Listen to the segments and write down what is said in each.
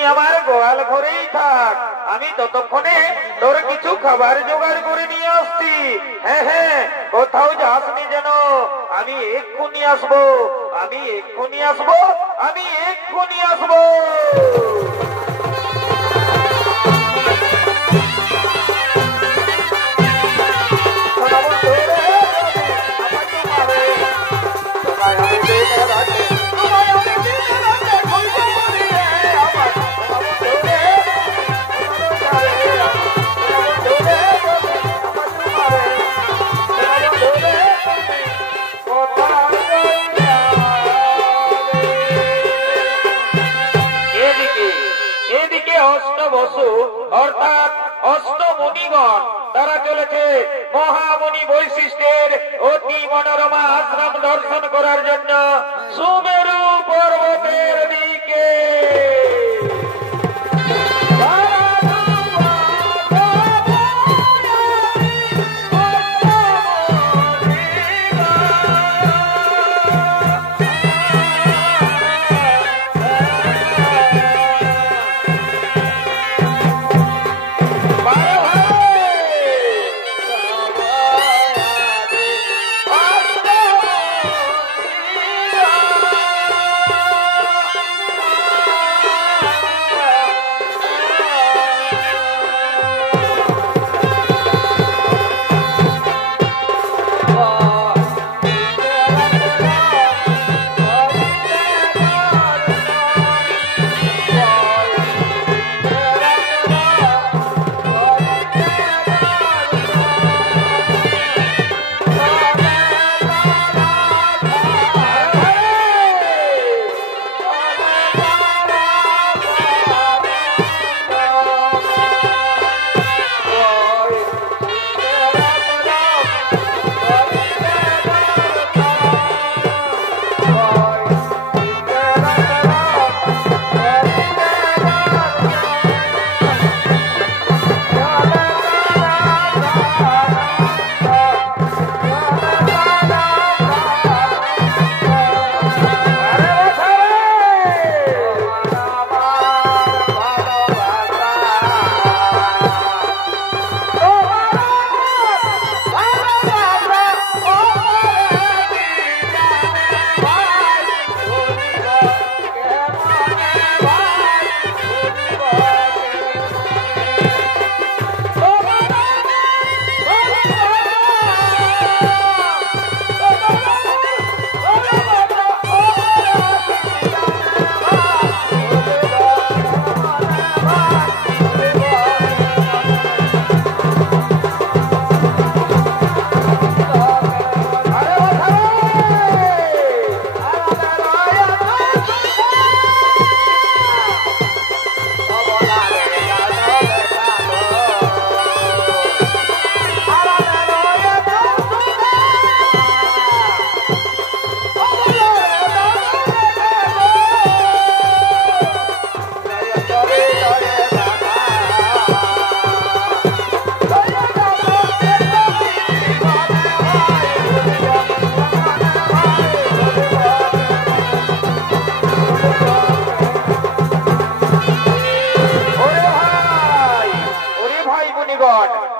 তুই আমার গোয়াল ঘরেই থাক, আমি ততক্ষণে তোর কিছু খাবার জোগাড় করে নিয়ে আসছি। হ্যাঁ হ্যাঁ, কোথাও যাসনি যেন, আমি এক্ষুনি আসবো, আমি এক্ষুনি আসবো, আমি এক্ষুনি আসবো। অর্থাৎ অষ্টমণিগণ তারা চলেছে মহামণি বৈশিষ্ট্যের অতি মনোরমা আশ্রম দর্শন করার জন্য সুমেরু পর্বতের দিকে।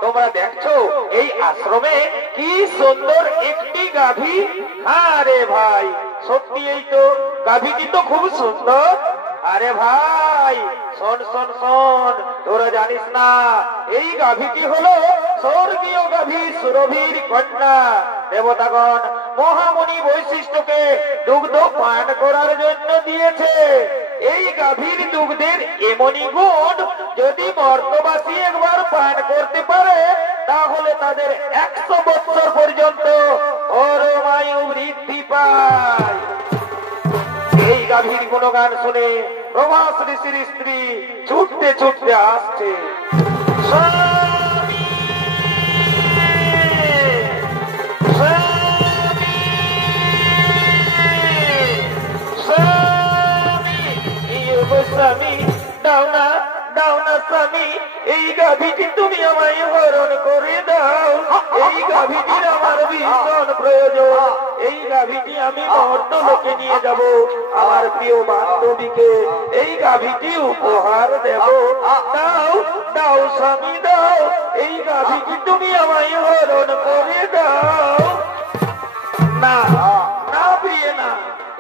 তোমরা দেখছো এই আশ্রমে কি সুন্দর একটি গাভী। হ্যাঁ রে ভাই, সত্যি এই তো গাভীটি তো খুব সুন্দর। আরে ভাই শোন শোন শোন, তোরা জানিস না এই গাভীটি হলো স্বর্গীয় গাভী সুরভীর কন্যা। দেবতাগণ মহামণি বৈশিষ্ট্যকে দুগ্ধ পান করার জন্য দিয়েছে। এই গাভীর দুগ্ধের এমনই গুণ যদি মর্তবাসী একবার পান করতে পারে তাহলে তাদের 100 বছর পর্যন্ত পরমায়ু বৃদ্ধি পায়। এই গাভীর গুণগান শুনে প্রভাস ঋষির স্ত্রী ছুটতে ছুটতে আসছে। স্বামী দাও না দাও না স্বামী, এই গাভীটি তুমি আমায় হরণ করে দাও। এই গাভীটির আমার ভীষণ প্রয়োজন, এই গাভীটি আমি মহর্ত লোকে নিয়ে যাব, আমার প্রিয় বান্ধবীকে এই গাভীটি উপহার দেব। দাও দাও স্বামী দাও, এই গাভীটি তুমি আমায় হরণ করে দাও। না না প্রিয় না,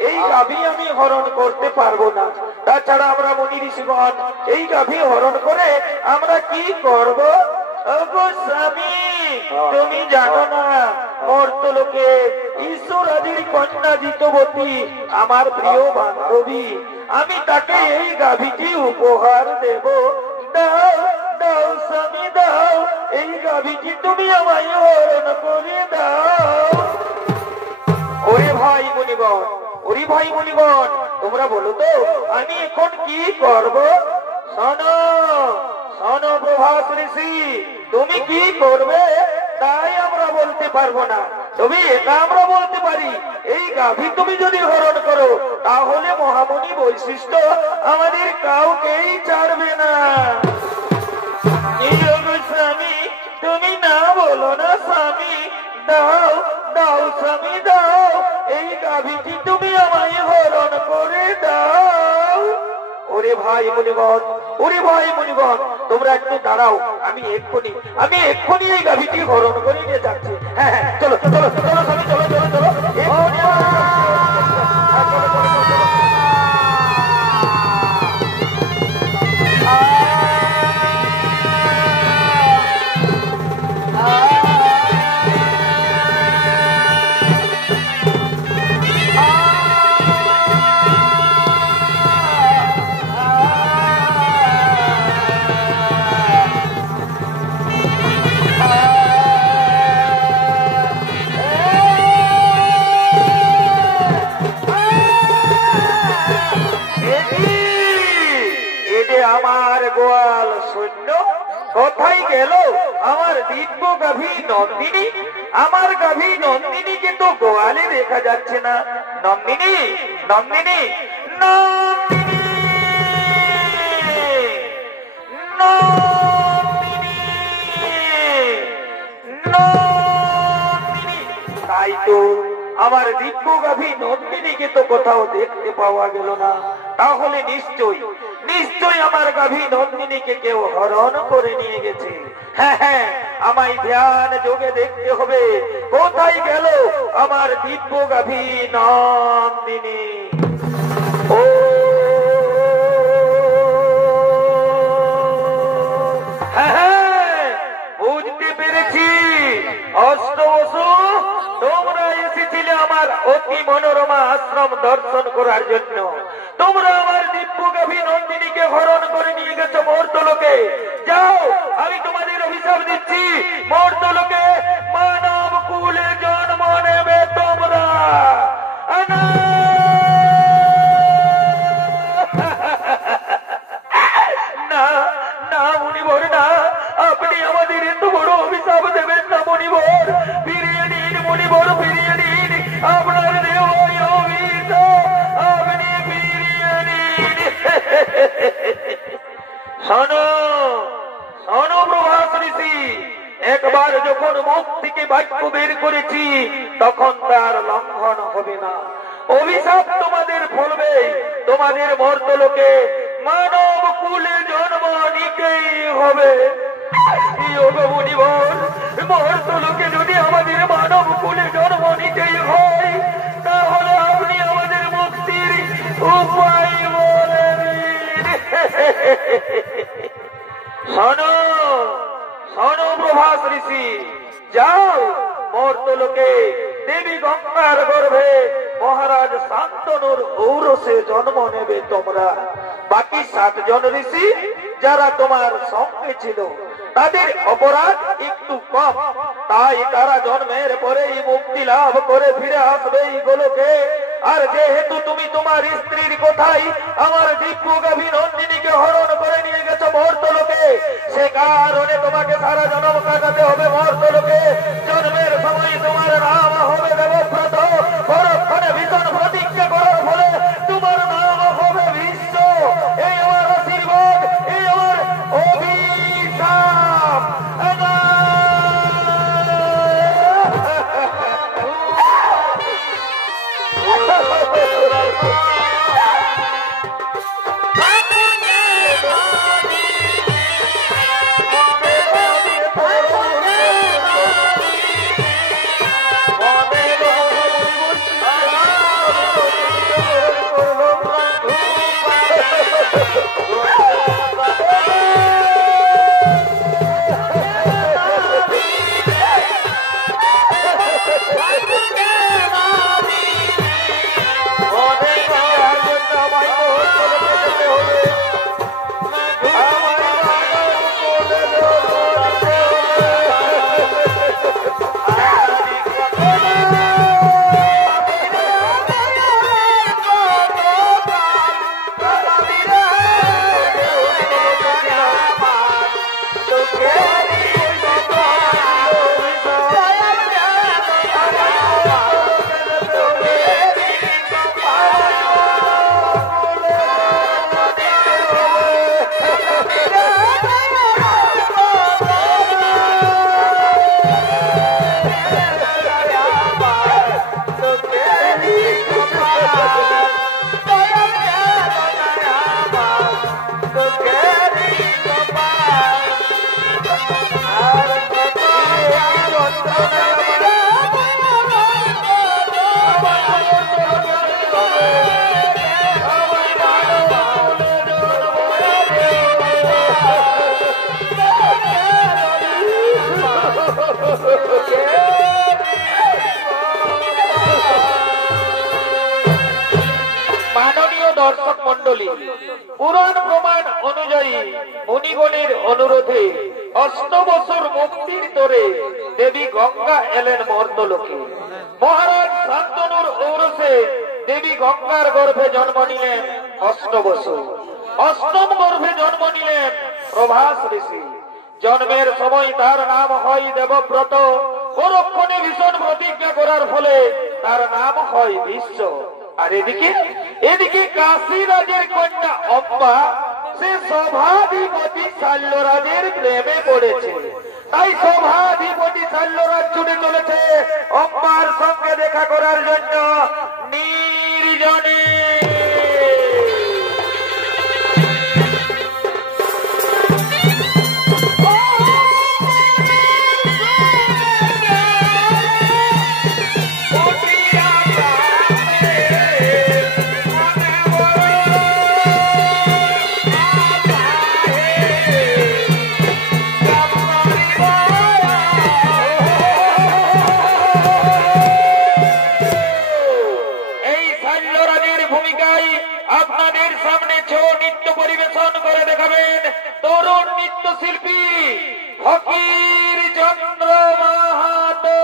এই গাভী আমি হরণ করতে পারবো না। তাছাড়া আমরা মুনি ঋষিগণ এই গাভী হরণ করে আমরা কি করব? স্বামী তুমি জানো না, মর্তলোকে ঈশ্বরাদির কন্যা জিতবতী আমার প্রিয় বান্ধবী, আমি তাকে এই গাভীটি উপহার দেব। দাও দাও স্বামী দাও, এই গাভীটি তুমি আমায় হরণ করে দাও। ওরে ভাই মুনিগণ, ওরে ভাই মুনিগণ, তোমরা বলো তো আমি এখন কি করব? শোনো শোনো প্রভাস ঋষি, তুমি কি করবে তাই আমরা বলতে পারবো না, তবে এটা আমরা বলতে পারি এই গাভী তুমি যদি হরণ করো তাহলে মহামণি বৈশিষ্ট্য আমাদের কাউকেই ছাড়বে না। স্বামী তুমি না বলো না স্বামী, দাও দাও স্বামী দাও, এই গাভীটি তুমি আমায় হরণ করে দাও। ওরে ভাই মুনিগণ, ওরে ভাই মুনিগণ, তোমরা একটু দাঁড়াও, আমি এক্ষুনি এই গাভীটি হরণ করে নিয়ে যাচ্ছি। হ্যাঁ হ্যাঁ চলো চলো চলো স্বামী চলো চলো চলো, আমার গোয়াল সৈন্য কোথায় গেল? আমার দিব্য গাভী নন্দিনী, আমার গাভী নন্দিনীকে তো গোয়ালে দেখা যাচ্ছে না। নন্দিনী নন্দিনী নন্দিনী নন্দিনী, তাই তো আমার দিব্য গাভী নন্দিনীকে তো কোথাও দেখতে পাওয়া গেল না। তাহলে নিশ্চয়ই নিশ্চয়ই আমার গাভী নন্দিনীকে কেউ হরণ করে নিয়ে গেছে। হ্যাঁ হ্যাঁ আমায় ধ্যান যোগে দেখতে হবে কোথায় গেল আমার দিব্য গাভী নন্দিনী। ও হ্যাঁ হ্যাঁ বুঝতে পেরেছি, অষ্টবসু তোমরা এসেছিলে আমার অতি মনোরমা আশ্রম দর্শন করার জন্য। তোমরা আমার দিব্য গাভী নন্দিনীকে হরণ করে নিয়ে গেছো মর্তলোকে। যাও, আমি তোমাদের অভিশাপ দিচ্ছি, মর্তলোকে মানব কুলে জন্ম নেবে তোমরা। না না মুনিবর না, আপনি আমাদের এত বড় অভিশাপ দেবেন না মুনিবর। ফিরিয়ে নিন মুনিবর, ফিরিয়ে নিন আপনার দেহ অভিশাপ, আপনি ফিরিয়ে নিন। শোনো শোনো প্রভাস ঋষি, একবার যখন মুখ থেকে বাক্য বের করেছি তখন তার লঙ্ঘন হবে না। অভিশাপ তোমাদের ফলবে, তোমাদের মর্তলোকে মানব কুলে জন্ম নিতেই হবে। মর্তলোকে যদি আমাদের মানব কুলে জন্ম নিতেই হয় তাহলে আপনি আমাদের মুক্তির উপায় বলেন। শোনো শোনো প্রভাস ঋষি, যাও মর্তলোকে দেবী গঙ্গার গর্ভে মহারাজ শান্তনুর ঔরসে জন্ম নেবে তোমরা। বাকি 7 জন ঋষি যারা তোমার সঙ্গে ছিল তাদের অপরাধ একটু কম, তাই তারা জন্মের পরেই মুক্তি লাভ করে ফিরে আসবে এই গোলকে। আর যেহেতু তুমি তোমার স্ত্রীর কোথায় আমার দিব্য গাভী নন্দিনীকে হরণ করে নিয়ে গেছো মর্তলোকে, সে কারণে তোমাকে সারা জন্ম কাটাতে হবে মর্তলোকে। জন্মের সময় তোমার নাম হবে দেবব্রত, পরক্ষণে ভীষণ প্রতিজ্ঞা করার ফলে তোমার নাম হবে বিশ্ব। এই আমার আশীর্বাদ, এই আমার অভিশাপ। তুলি। পুরাণ প্রমাণ অনুযায়ী মুনিগণের অনুরোধে 8 বছর মুক্তির তোরে দেবী গঙ্গা এলেন মর্তলোকে। মহারাজ শান্তনুর ঔরসে দেবী গঙ্গার গর্ভে জন্ম নিলেন 8 বছর। 8ম গর্ভে জন্ম নিলেন প্রভাস ঋষি। জন্মের সময় তার নাম হয় দেবব্রত। পরক্ষণে ভীষণ প্রতিজ্ঞা করার ফলে তার নাম হয় বিশ্ব। আর এদিকে কাশী রাজের কন্যা অম্বা, সে সভাধিপতি শাল্যরাজের প্রেমে পড়েছে। তাই সভাধিপতি শাল্যরাজ ছুটে চলেছে অম্বার সঙ্গে দেখা করার জন্য নির্জনে। আপনাদের সামনে ছৌ নৃত্য পরিবেশন করে দেখাবেন তরুণ নৃত্যশিল্পী ফকির চন্দ্র মাহাতো।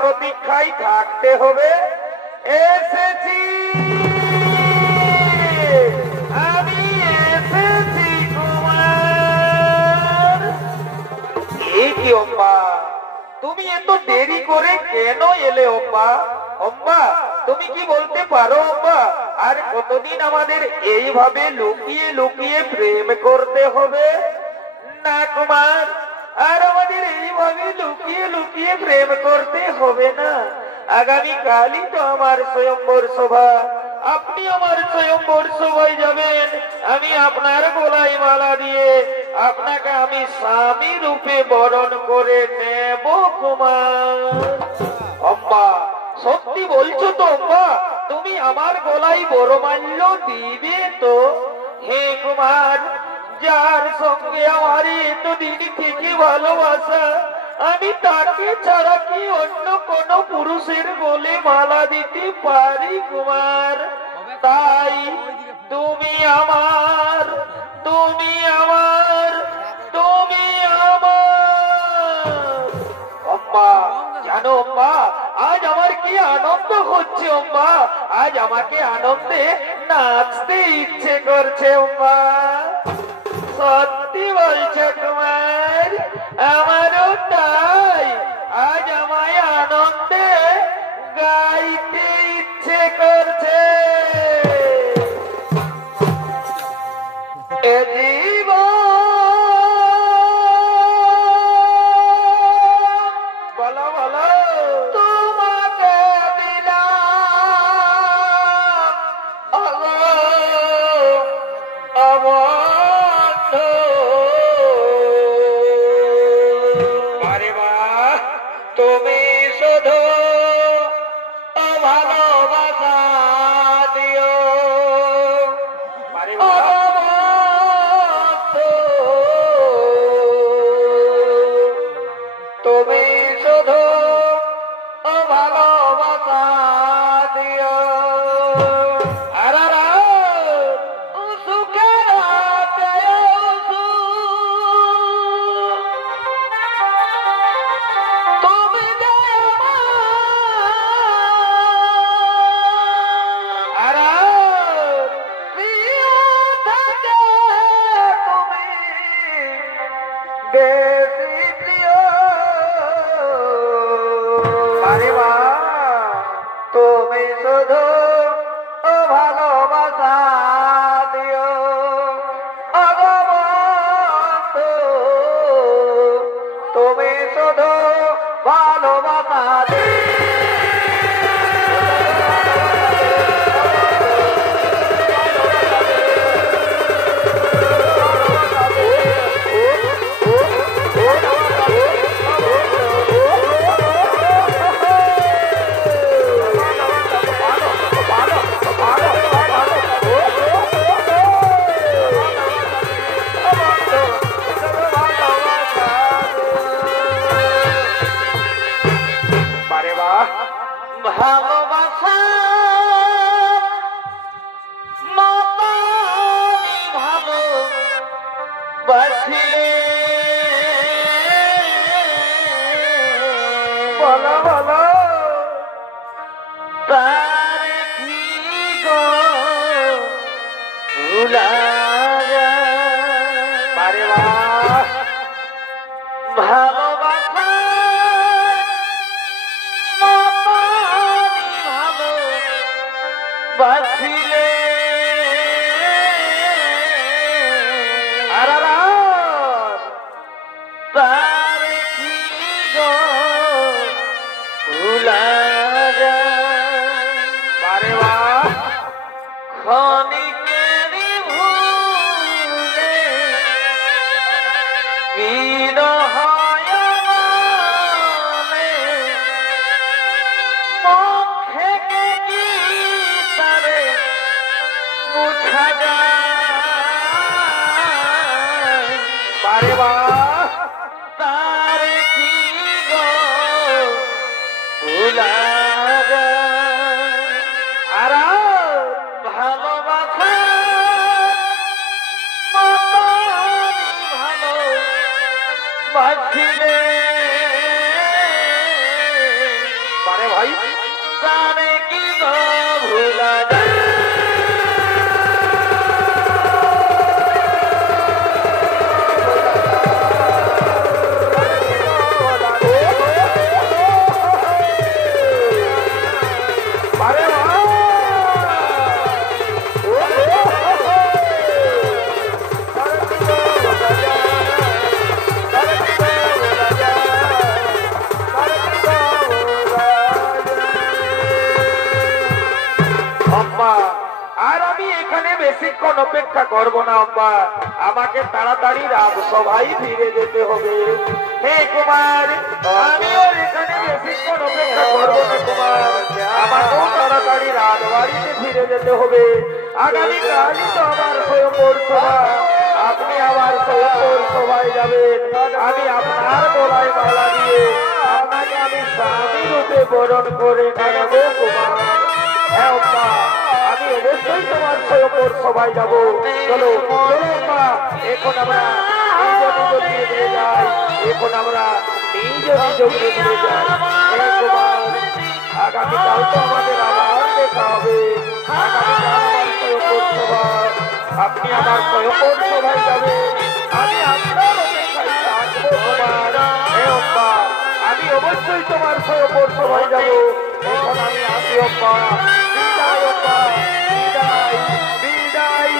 প্রতীক্ষায় থাকতে হবে। এসেছি, আমি এসেছি কুমার। এই কি অম্বা, তুমি এত দেরি করে কেন এলে অম্বা? অম্বা, তুমি কি বলতে পারো অম্বা, আর কতদিন আমাদের এইভাবে লুকিয়ে লুকিয়ে প্রেম করতে হবে? না কুমার, আর আমাদের এইভাবে লুকিয়ে লুকিয়ে প্রেম করতে হবে না। আগামী কালই তো আমার স্বয়ম্বর সভা, আপনি আমার স্বয়ম্বর সভায় যাবেন। আমি আপনার গলায় মালা দিয়ে আপনাকে আমি স্বামী রূপে বরণ করে নেব কুমার। অম্বা, সত্যি বলছো তো অম্বা? তুমি আমার গলায় বরমাল্য দিবে তো? হে কুমার, যার সঙ্গে আমার এতদিন থেকে ভালোবাসা, আমি তাকে ছাড়া কি অন্য কোন পুরুষের গলে মালা দিতে পারি কুমার? তাই তুমি আমার, তুমি আমার, তুমি আমার। অম্বা, জানো অম্বা, আজ আমার কি আনন্দ হচ্ছে অম্বা। আজ আমাকে আনন্দে নাচতে ইচ্ছে করছে অম্বা। সত্যি বলছো কুমার? আমারও তাই। আজ আমায় আনন্দে গাইতে ইচ্ছে করছে। এ জীবন বলো বলো, তোমাকে দিলাম তুমি শুধু ভালোবাসা দিও। তুমি শুধু ভালোবাসা দিও। তুমি শুধু ভালোবাসা দিও। তুমি শুধু ভালোবাসা দিও। ভালোবাসা মতো ভালো বাসিলে বলো বলো, তার কি গো ভুলা যায়? ভালোবাসা বাসিলে তার কি গো ভুলা যায়? ক্ষণিকেরই ভুলে বিরহ তার কি গো ভুলা যায়? আর ভালোবাসা ভালো বাসিলে বেশিক্ষণ অপেক্ষা করব না আম্মা, আমাকে তাড়াতাড়ি রাজসভায় ফিরে যেতে হবে। হে কুমার, আমিও এখানে বেশিক্ষণ অপেক্ষা করব না কুমার, আমাকেও তাড়াতাড়ি রাজবাড়িতে ফিরে যেতে হবে। আগামীকালই তো আমার স্বয়ংবর সভা, আপনি আমার স্বয়ংবর সভায় যাবেন, আমি আপনার গলায় মালা দিয়ে আপনাকে আমি স্বামী রূপে বরণ করে নেব কুমার। হ্যাঁ আম্মা, আমি অবশ্যই তোমার স্বয়ংবর সভায় যাব। চলো চলো আম্মা, এখন আমরা নিজ নিজ গৃহে যাই, এখন আমরা নিজ নিজ গৃহে যাই। হে কুমার, আগামীকাল তো আমাদের আবার দেখা হবে, আগামীকাল আমার স্বয়ংবর সভা, আপনি আমার স্বয়ংবর সভায় যাবেন, আমি আপনার অপেক্ষায় থাকবো কুমার। হে আম্মা, আমি অবশ্যই তোমার স্বয়ংবর সভায় যাব। এখন আমি আসি আম্মা, বিদায় আম্মা, বিদায় বিদায়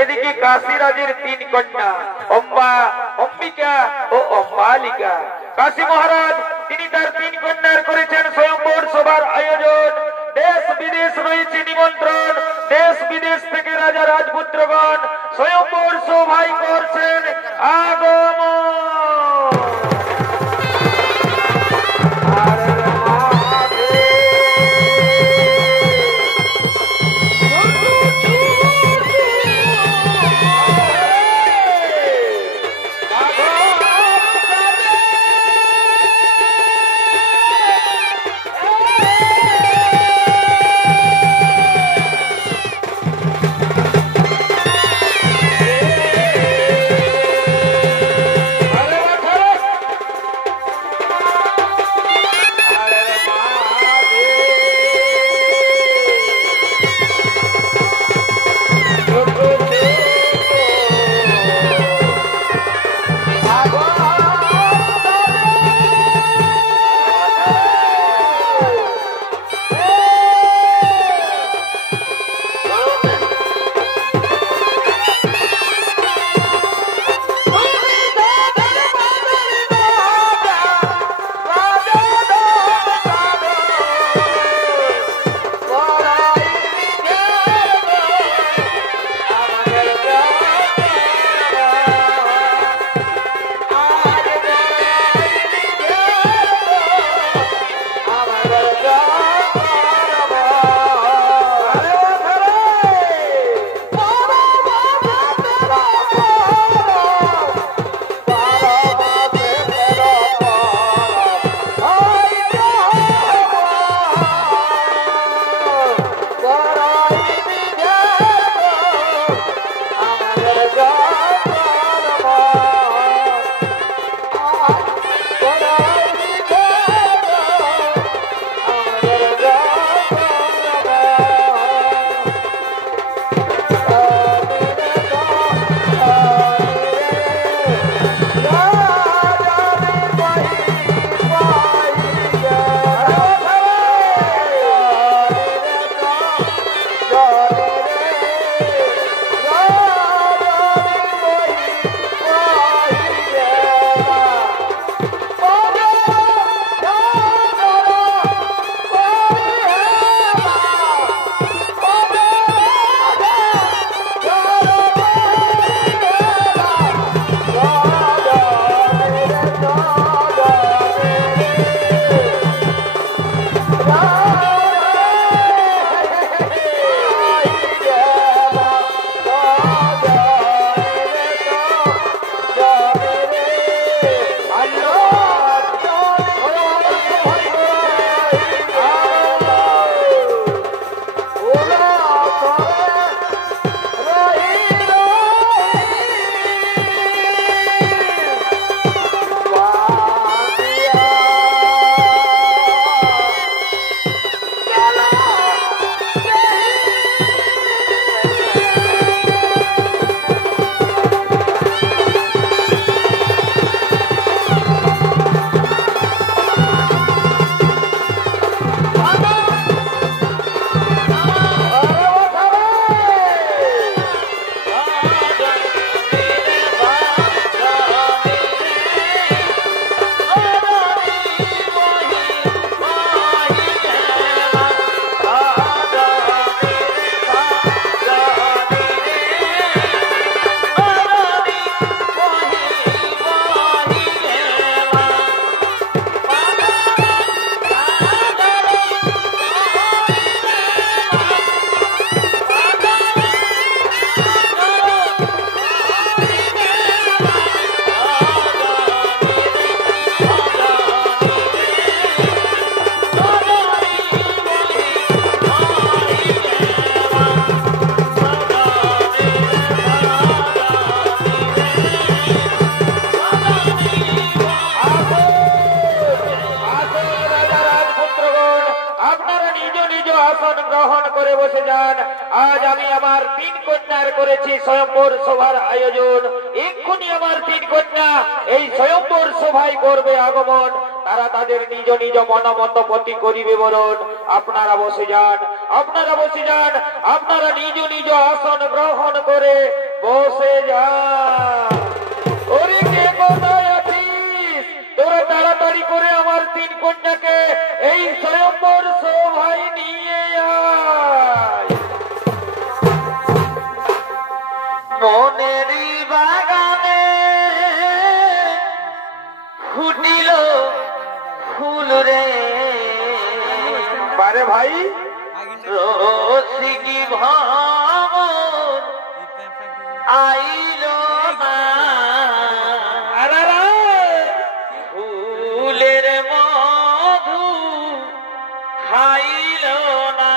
এদিকে কাশীরাজের 3 কন্যা অম্বা, অম্বিকা ও অম্বালিকা। কাশী মহারাজ তিনি তার 3 কন্যার করেছেন স্বয়ংবর সভার আয়োজন। দেশ বিদেশ রয়েছে নিমন্ত্রণ, দেশ বিদেশ থেকে রাজা রাজপুত্রগণ স্বয়ংবর সভায় করছেন আগমন। আসন গ্রহণ করে বসে যান। আজ আমি আমার 3 কন্যার করেছি স্বয়ম্বর সভার আয়োজন। এক্ষুনি আমার 3 কন্যা এই স্বয়ম্বর সভায় করবে আগমন। তারা তাদের নিজ নিজ মনমত পতি করিবে বরণ। আপনারা বসে যান, আপনারা বসে যান, আপনারা নিজ নিজ আসন গ্রহণ করে বসে যান। ওরে কে কোথায় আছিস? তোরা তাড়াতাড়ি করে আমার 3 কন্যাকে এই স্বয়ম্বর সভায় নিয়ে আয়। মনেরই বাগানে ফুটিল ফুল রে, বারে ভাই রসিকি ভ্রমণ আইল না, ফুলের মধু খাইল না।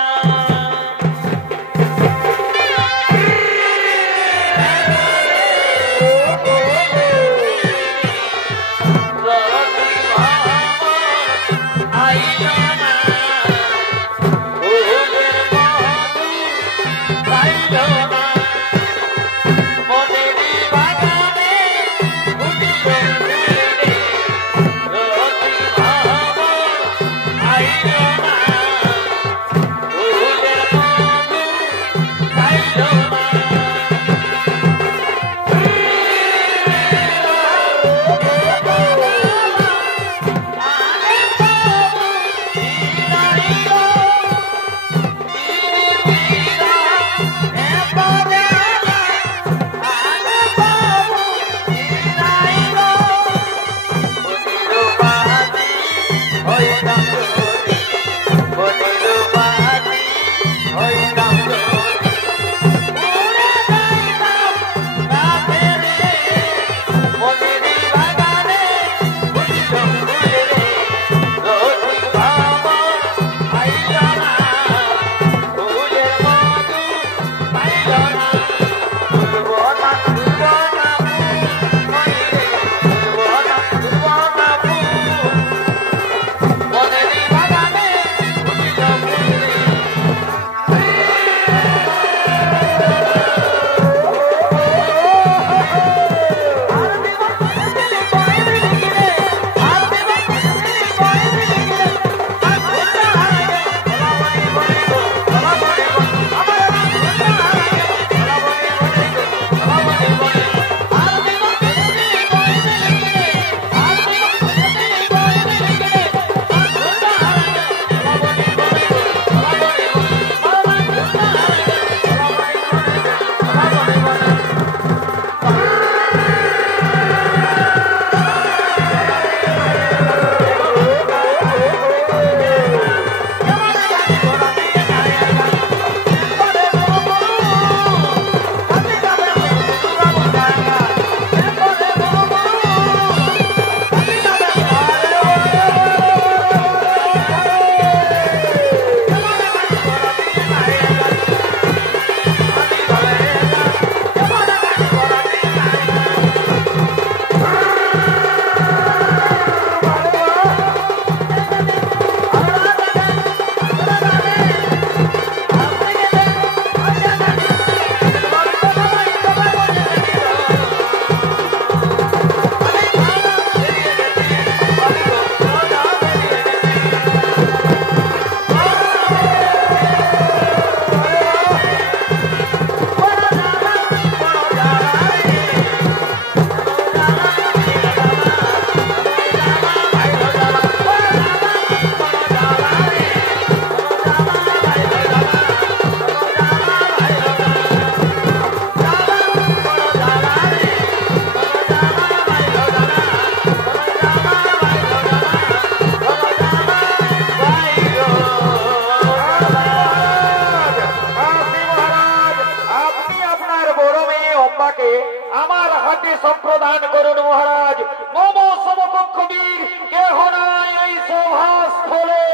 আমার হাতে সম্প্রদান করুন মহারাজ। মম সমকক্ষ বীর কেহ নাই এই সভাস্থলে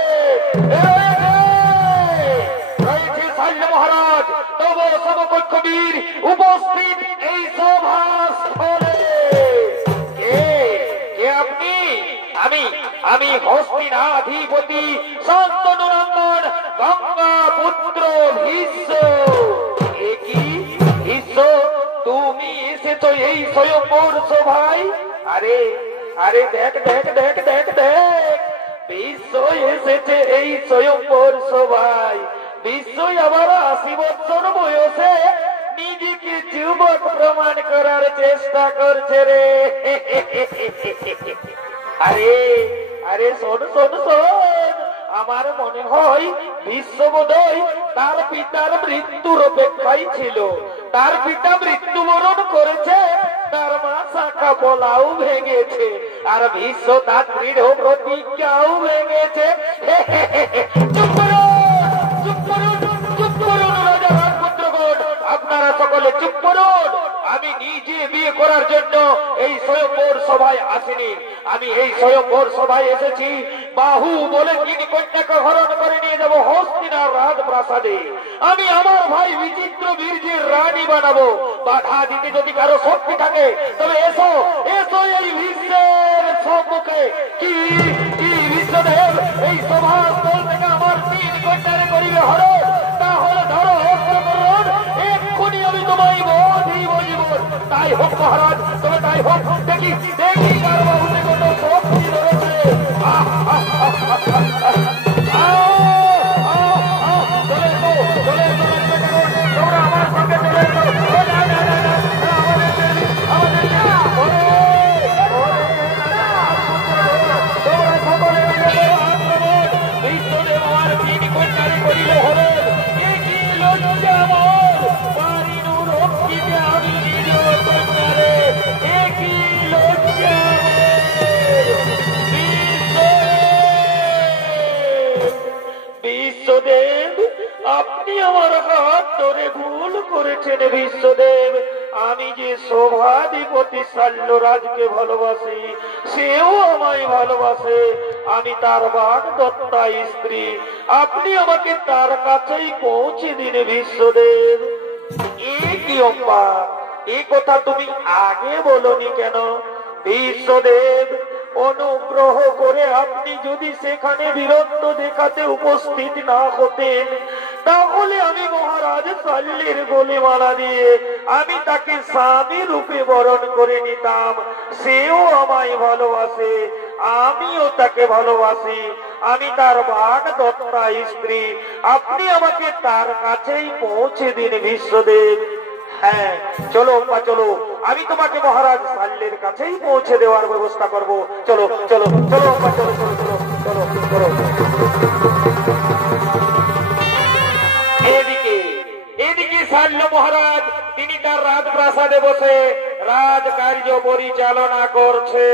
মহারাজ, তব সমকক্ষ বীর উপস্থিত এই সভাস্থলে। কে আপনি? আমি হস্তিনাধিপতি শান্তনু নন্দন গঙ্গা সভাই, আরে আরে দেখ দেখ দেখ দেখ দেখ, বিশ্ব এসেছে এই স্বয়ম্বর সভায়। বিশ্বই আবার 80 বছর বয়সে নিজেকে যুবক প্রমাণ করার চেষ্টা করছে রে। আরে আরে শোন শোন শোন, আমার মনে হয় বিশ্ব বোধহয় তার পিতার মৃত্যুর অপেক্ষায় ছিল। তার পিতা মৃত্যুবরণ করেছে, তার মা শাখা বলাও ভেঙেছে, আর বিশ্ব তার দৃঢ় প্রতিজ্ঞাও ভেঙেছে। চুপ করুন, চুপ করুন, চুপ করুন রাজা রাজপুত্রগণ, আপনারা সকলে চুপ করুন। আমি নিজে বিয়ে করার জন্য এই স্বয়ম্বর সভায় আসিনি। আমি এই স্বয়ম্বর সভায় এসেছি বাহু বলে তিনি কন্যাকে হরণ করে নিয়ে যাব হস্তিনার রাজপ্রাসাদে। আমি আমার ভাই বিচিত্র বীর্যের রানী বানাবো। বাধা দিতে যদি কারো শক্তি থাকে তবে এসো, এসো এই বিশ্বের সম্মুখে। কি কি বিশ্বদেব এই সভাস্থল থেকে আমার 3 কন্যারে করিবে হরণ? তাহলে ধরো অস্ত্র করুন, এক্ষুনি আমি তোমায় বধিব জীবন। তাই হোক মহারাজ, তবে তাই হোক। দেখি দেখি কার বাহুতে কত শক্তি রয়েছে। চলে এসো, চলে এসো, তোমরা আমার সঙ্গে চলে এসো। তোমরা সকলে বিশ্বদেব আমার 3 কন্যারে করিলে হবে। কি লজ্জা আমার, পারিনুর অক্ষিতে আমি নিজ কন্যারে, কি লজ্জা বিশ্বদেব, আপনি আমার হাত ধরে ভুল করেছেন। বিশ্বদেব, আমি যে শোভাধিপতি শাল্যরাজকে ভালোবাসি, সেও আমায় ভালোবাসে। আমি তার বাগ দত্তা স্ত্রী, আপনি আমাকে তার কাছেই পৌঁছে দিন। বিশ্বদেব, কি অম্বা, এই কথা তুমি আগে বলনি কেন? বিশ্বদেব, অনুগ্রহ করে আপনি যদি সেখানে বীরত্ব দেখাতে উপস্থিত না হতেন, তাহলে আমি মহারাজ শাল্যের গলিমালা দিয়ে আমি তাকে স্বামী রূপে বরণ করে নিতাম। সেও আমায় ভালোবাসে, আমিও তাকে ভালোবাসি। আমি তার বাগ দত্তা স্ত্রী, আপনি আমাকে তার কাছেই পৌঁছে দিন। বিশ্বদেব, হ্যাঁ চলো চলো, আমি তোমাকে মহারাজ শাল্যের কাছেই পৌঁছে দেওয়ার ব্যবস্থা করব। চলো চলো চলো চলো চলো চলো চলো চলো। এদিকে এদিকে শাল্য মহারাজ, তিনি তার রাজপ্রাসাদে বসে রাজকার্য পরিচালনা করছে।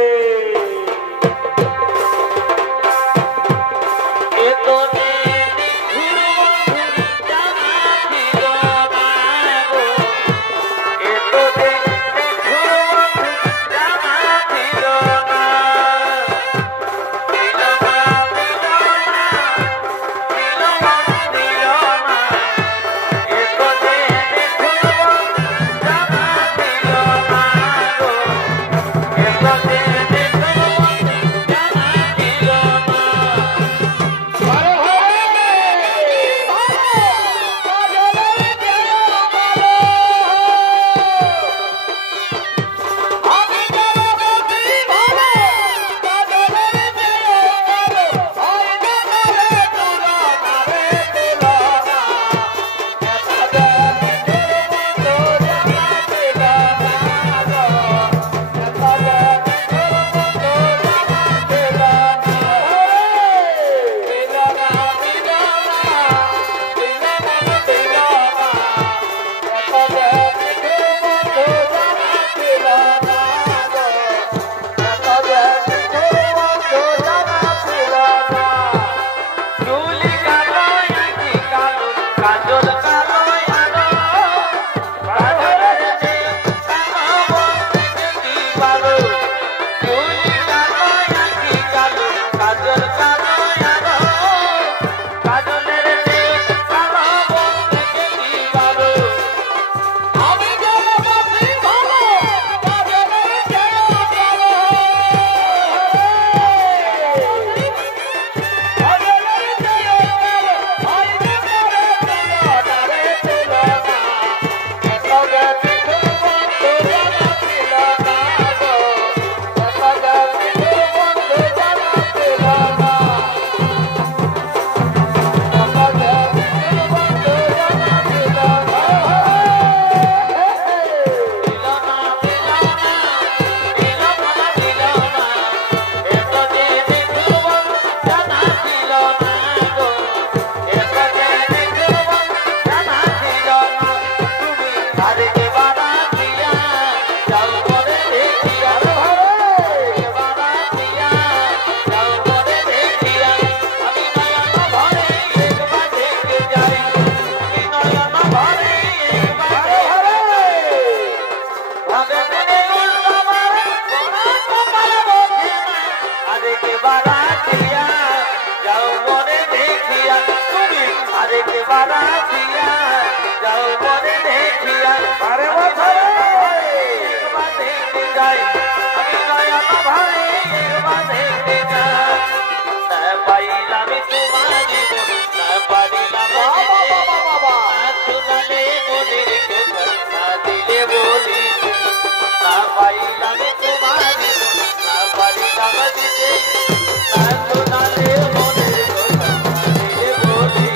বারাতিয়া যাও মনে দেখিয়া আরে বাবা একবার দেখতে যাই আমি নয়ন ভরে একবার দেখতে যাই না পাইলাম তোমার জীবন না পারিলাম না শোনালে মনের কথা না দিলে বলি না পাইলাম তোমার জীবন না পারিলাম দিতে না শোনালে মনের কথা না দিলে বলি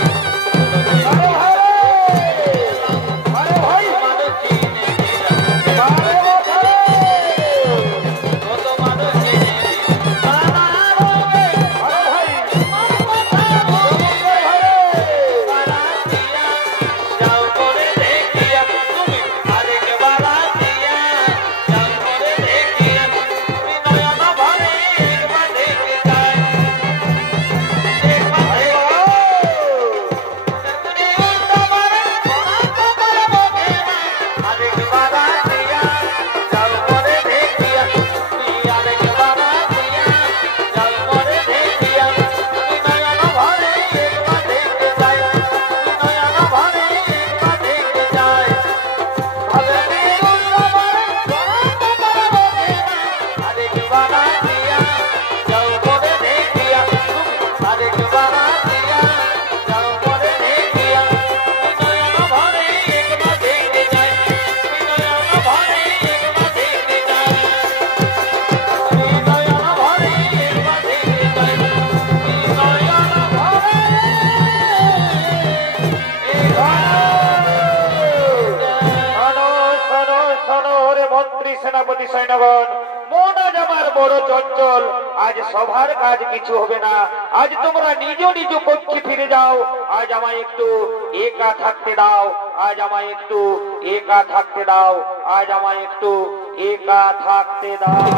আরে ভাই মানুষ চিনে দিলাম আরে বাবা কত মানুষ চিনে বাবা রবে আরে ভাই বারাতিয়া যাও করে দেখিয়া তুমি আরেক বারাতিয়া যাও করে দেখিয়া তুমি নয়ন ভরে একবার দেখতে যাই একবার আরে বাবা তুমি উল্টো মারে পরাস্ত করবো কেনা আরেক বারাতিয়া যাও করে দেখিয়া তুমি আরেক বারাতিয়া যাও করে দেখিয়া তুমি নয়ন ভরে একবার দেখতে যাই তুমি নয়ন ভরে একবার দেখতে যাই ভাবে উল্টো মারে পরাস্ত করবো কেনা আরেক বারাতিয়া যাও করে দেখিয়া তুমি আরেক বারাতিয়া যাও করে দেখিয়া তুমি নয়ন ভরে একবার দেখতে যাই তুমি নয়ন ভরে একবার দেখতে যাই তুমি নয়ন ভরে একবার দেখতে যাই তুমি নয়ন শোনো শোনো শোনো রে মন্ত্রী সেনাপতি সৈন্যগণ মন আজ আমার বড় চঞ্চল আজ সভার কাজ কিছু হবে না আজ তোমরা নিজ নিজ কক্ষে ফিরে যাও আজ আমায় একটু একা থাকতে দাও আজ আমায় একটু একা থাকতে দাও আজ আমায় একটু একা থাকতে দাও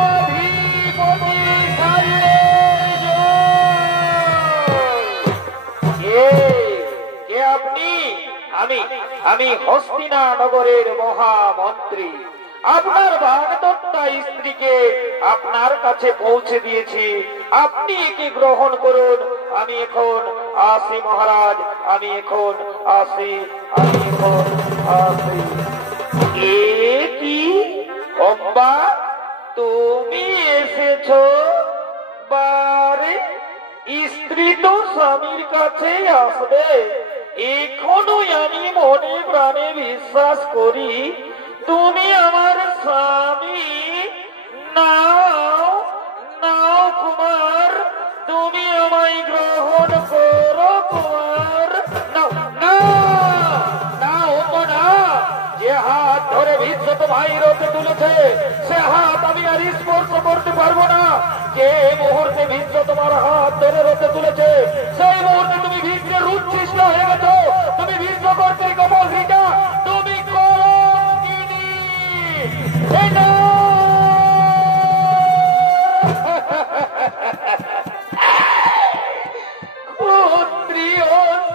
সভাধিপতি সাহেব জয়। কে আপনি? আমি হস্তিনা নগরের মহামন্ত্রী আপনার বাগদত্তা স্ত্রীকে আপনার কাছে পৌঁছে দিয়েছি আপনি একে গ্রহণ করুন আমি এখন আসি মহারাজ আমি এখন আসি এ কি অব্বা তুমি এসেছো বারে স্ত্রী তো স্বামীর কাছে আসবে এখনো আমি মনে প্রাণে বিশ্বাস করি তুমি আমার স্বামী নাও নাও কুমার তুমি আমায় গ্রহণ করো কুমার নাও না না হতো না যে হাত ধরে বিশ্বত ভাইরতে তুলেছে সে হাত আমি আর স্পর্শ করতে পারবো না যে মুহূর্তে বিশ্ব তোমার হাত ধরে রতে তুলেছে সেই মুহূর্তে তুমি বিশ্বের উচ্ছিষ্ট হয়ে গেছো তুমি বিশ্ব কর্তৃক অপহৃতা তুমি কলঙ্কিনী এই নাও। ক্ষত্রিয়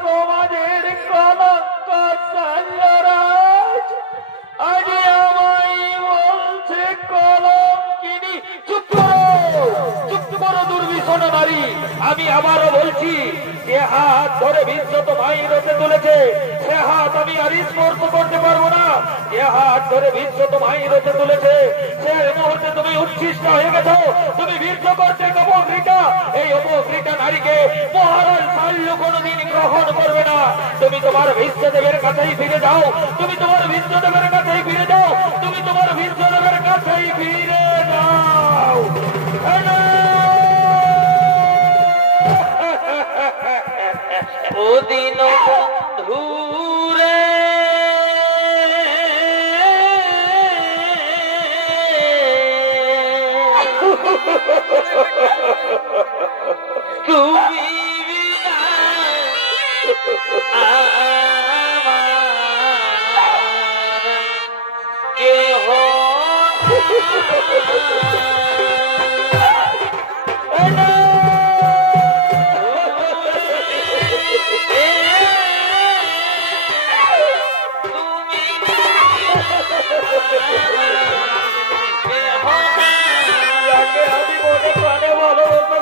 সমাজের কলঙ্ক সাল্যরাজ আজ আমায় বলছে কলঙ্কিনী চুপ করো দুর্বিষণ নারী আমি আবারও বলছি যে হাত ধরে বিশ্ব তোমায় রতে তুলেছে সে হাত আমি আর স্পর্শ করতে পারবো না যে হাত ধরে বিশ্ব তোমায় রতে তুলেছে সে মুহূর্তে তুমি উচ্ছিষ্ট হয়ে গেছো তুমি বিশ্ব কর্তৃক অপহৃতা এই অপহৃতা নারীকে মহারাজ শাল্য কোনোদিন গ্রহণ করবে না তুমি তোমার বিশ্বদেবের কাছেই ফিরে যাও তুমি তোমার বিশ্বদেবের কাছেই ফিরে যাও তুমি তোমার বিশ্বদেবের কাছেই ফিরে যাও ও দিন বন্ধুরে তুমি বিনা আমার কেহ আমি মনে প্রাণে ভালোবাসি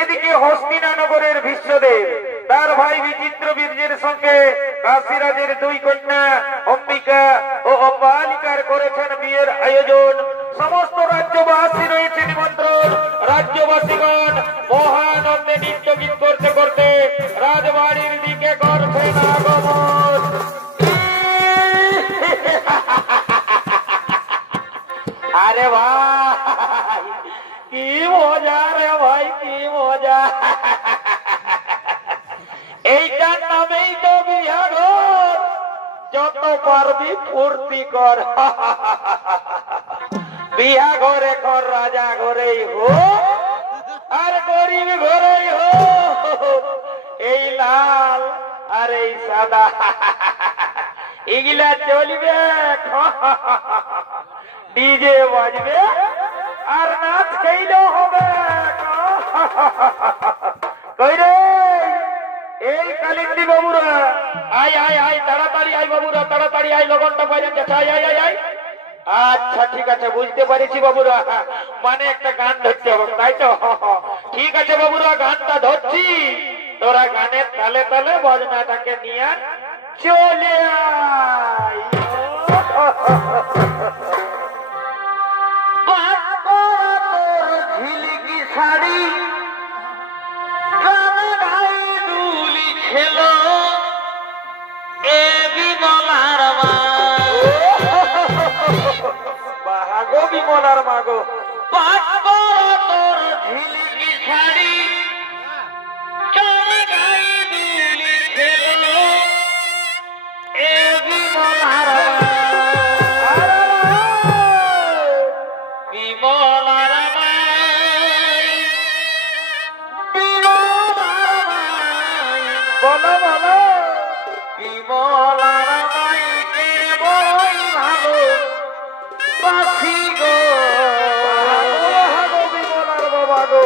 এদিকে হস্তিনানগরের বিশ্বদেব তার ভাই বিচিত্র বীর্যের সঙ্গে কাশীরাজের দুই কন্যা অম্বিকা ও অম্বালিকার করেছেন বিয়ের আয়োজন। সমস্ত রাজ্যবাসী রয়েছে নিমন্ত্রণ। রাজ্যবাসীগণ মহানন্দে নৃত্য গীত করতে করতে রাজবাড়ির দিকে করছেন আগমন। আরে ভাই কি মজা রে ভাই, কি মজা! এইটার নামেই তো বিহাঘর। যত পারবি ফুর্তি কর। বিয়া ঘরে কর, রাজা ঘরেই হো আর গরিব ঘরেই হো। এই লাল আর এই সাদা এগুলা চলবে। ডিজে বাজবে আর নাচ খেলেও হবে। কই রে এই কালিন্দী বাবুরা, আয় আয় আয়, তাড়াতাড়ি আয় বাবুরা, তাড়াতাড়ি আয়, লগনটা বাজেন যাচ্ছে। আয় আয় আয় আয়। আচ্ছা ঠিক আছে, বুঝতে পারিছি বাবুরা, মানে একটা গান ধরতে হবে তাই তো? ঠিক আছে বাবুরা, গানটা ধরছি। তোরা গানের তালে তালে বজনাটাকে নিয়ে চলে আয়। ঝিলিকি শাড়ি দুলি খেলো এ বিমলার মা। বাহাগো বিমলার মাগো, তোর ঝিলিকি শাড়ি দুলি খেলো এ বিমলার মা। বিমলার বলো বলো, বিমলার মাইকে বড়ই ভালো বাসি গো। বিমলার বাবা গো,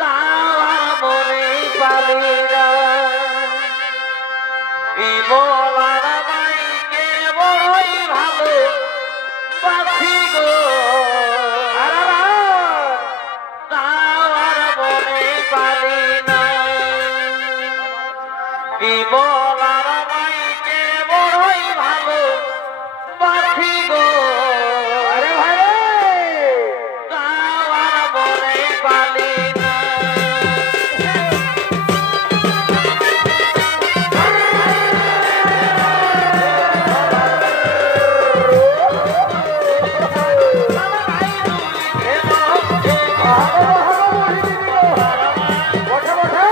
তারা মনে পালি না। বিমলার মাইকে বড়ই ভালো বাসি গো। তার মনে পালি না। বিমলার মাইকে বড়ই ভালো বাসি গো। আরে ভাই তার মনে পালি না। বসে বসে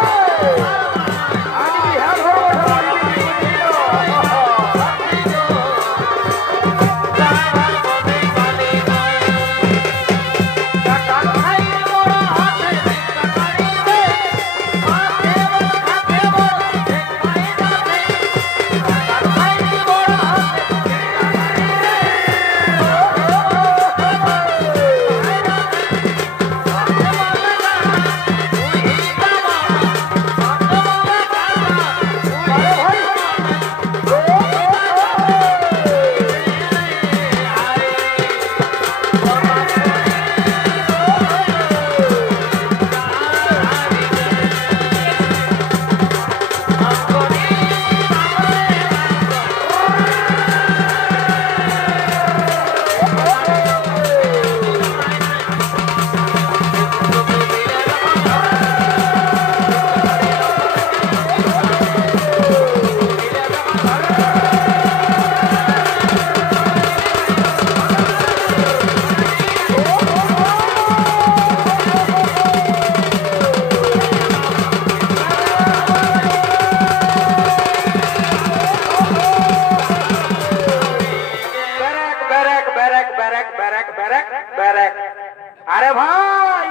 ভাই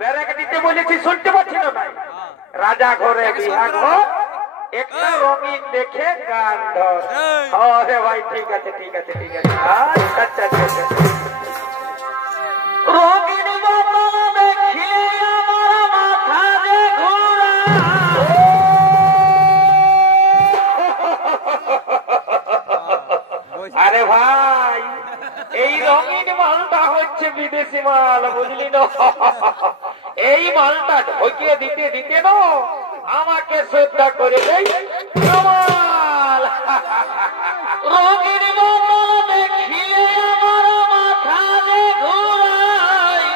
ব্যারাক দিতে বলেছি শুনতে পাচ্ছি না ভাই রাজা ঘরে বিহা ঘর একটা রঙিন দেখে গান ধর আরে ভাই ঠিক আছে ঠিক আছে ঠিক আছে আচ্ছা আচ্ছা আচ্ছা রঙিন বাবা দেখিয়ে আমার মাথা যে ঘোরা আরে ভাই এই রঙিন মালটা হচ্ছে বিদেশি মাল বুঝলি না এই মালটা ঢকিয়ে দিতে দিতে না আমাকে শ্রদ্ধা করে দেই কামাল রঙিন বাবা দেখিয়ে আমার মাথা যে ঘোরায়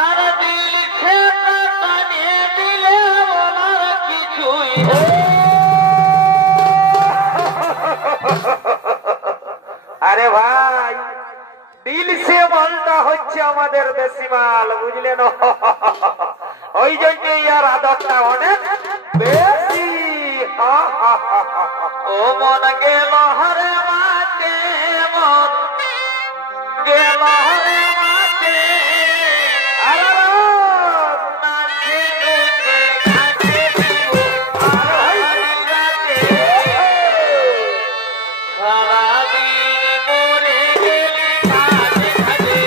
আর দিল ছেটা টানিয়ে দিলে বলার কিছুই আরে ভাই দিল সে মালটা হচ্ছে আমাদের দেশি মাল বুঝলে না ওই জন্যই আর আদরটা অনেক বেশি ও মন গেল হরে মাতে মন গেল হরে মাতে নাচে নুকে ঘাটে দিব আড়াই রাতে সারাদিন মরে গেলি ঘাটে ঘাটে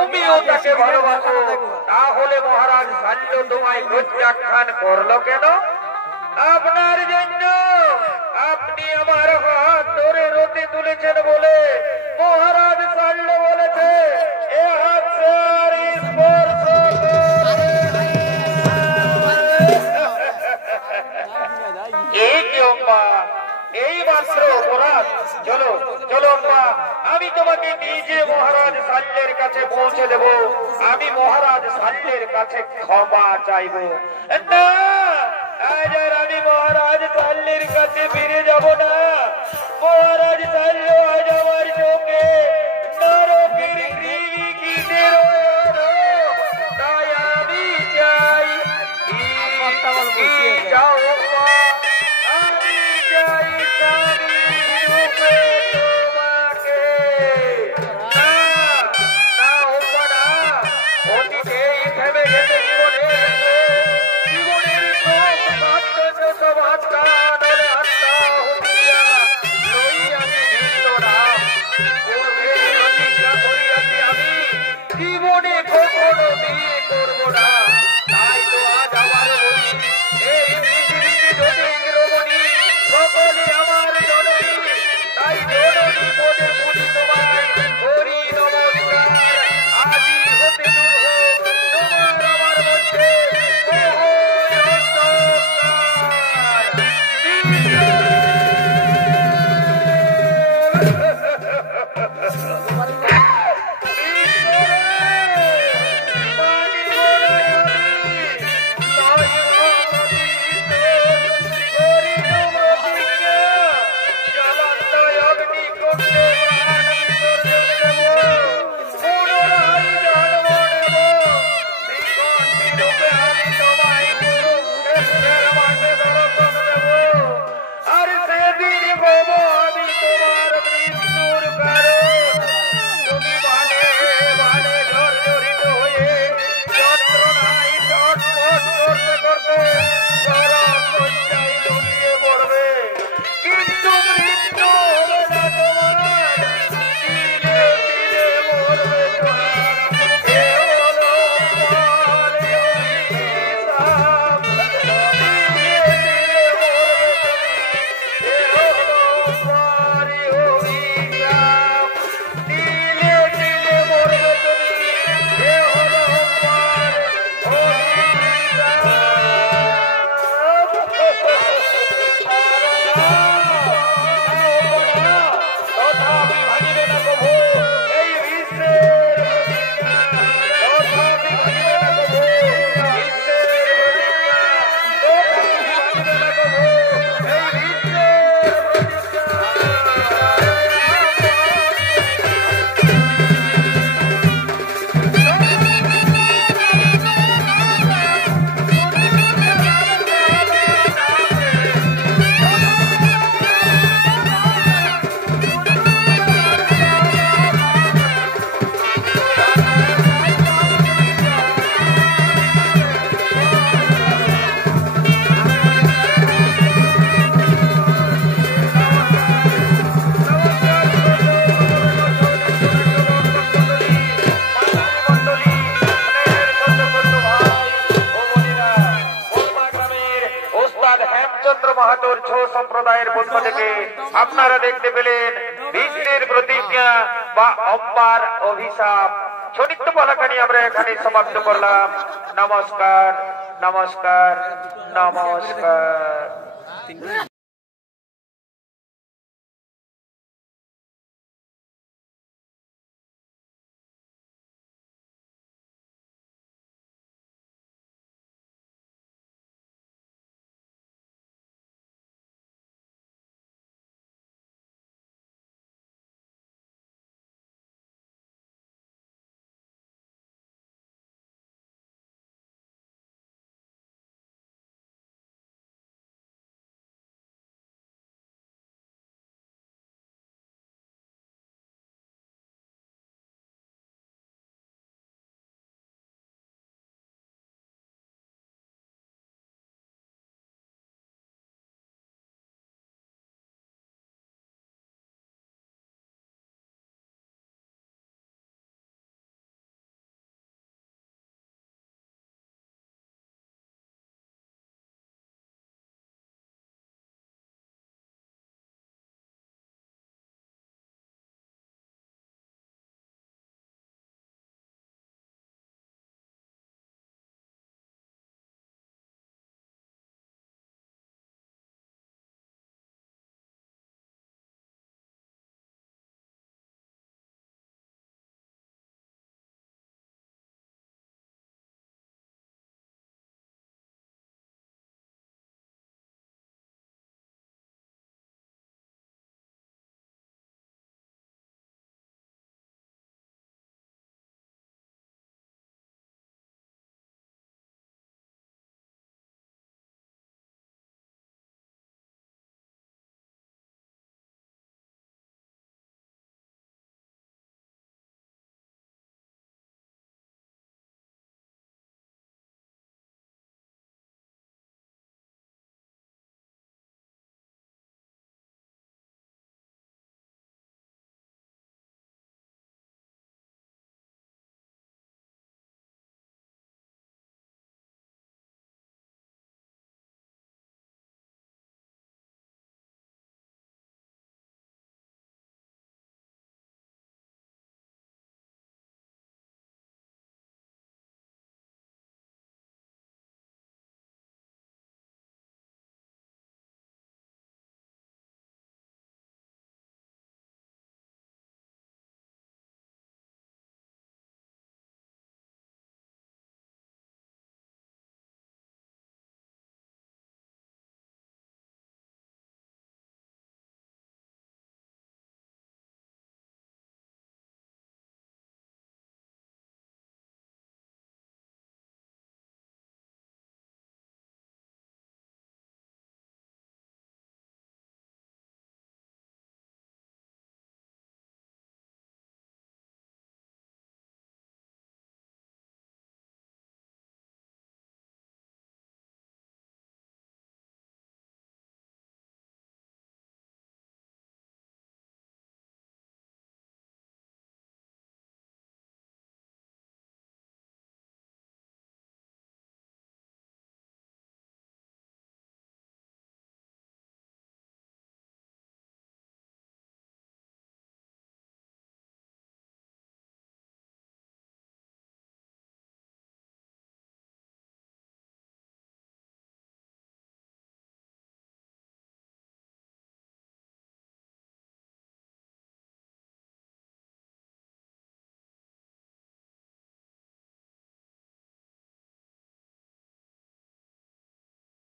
তুমিও তাকে ভালোবাসো, তাহলে মহারাজ শাল্য তোমায় প্রত্যাখ্যান করলো কেন? আপনার জন্য আপনি আমার হাত ধরে রতি তুলেছেন বলে মহারাজ শাল্য বলেছে এ হাত সে আর স্পর্শ এই কি অম্মা, এই মাত্র অপরাধ? চলো চলো অম্মা, আমি তোমাকে নিজে মহারাজ শাল্যের কাছে পৌঁছে দেব, আমি মহারাজ শাল্যের কাছে ক্ষমা চাইব। না, আজ আর আমি মহারাজ শাল্যের কাছে ফিরে যাব না। মহারাজ শাল্য আজ আমার চোখে নরকের কৃমিকীটে রয়েছে, তাই আমি চাই কি চাও অম্মা, আমি চাই স্বামী রূপে তোমাকে। না না অম্মা না, অতীতেই থেমে গেছে জীবনের সব বাচ্চাকে সব আত্মা নলে আত্মা হুঁকিয়া লইয়াছি ভিতরা। পূর্বে প্রতিজ্ঞা করিয়াছি আমি জীবনে কখনো বিয়ে করব না, তাই তো আজ আমার বলি এই পৃথিবীতে যদিক রমণী সকলে আমার জননী, তাই জননী পদে পুরি তোমায় করি নমস্কার। আজি হতে দূর হোক তোমার আমার মধ্যে মোহ সম্প্রদায়ের পক্ষ থেকে আপনারা দেখতে পেলেন বিষ্ণুর প্রতিজ্ঞা বা অম্বার অভিশাপ। ছোট্ট বলাখানি আমরা এখানে সমাপ্ত করলাম। নমস্কার নমস্কার নমস্কার।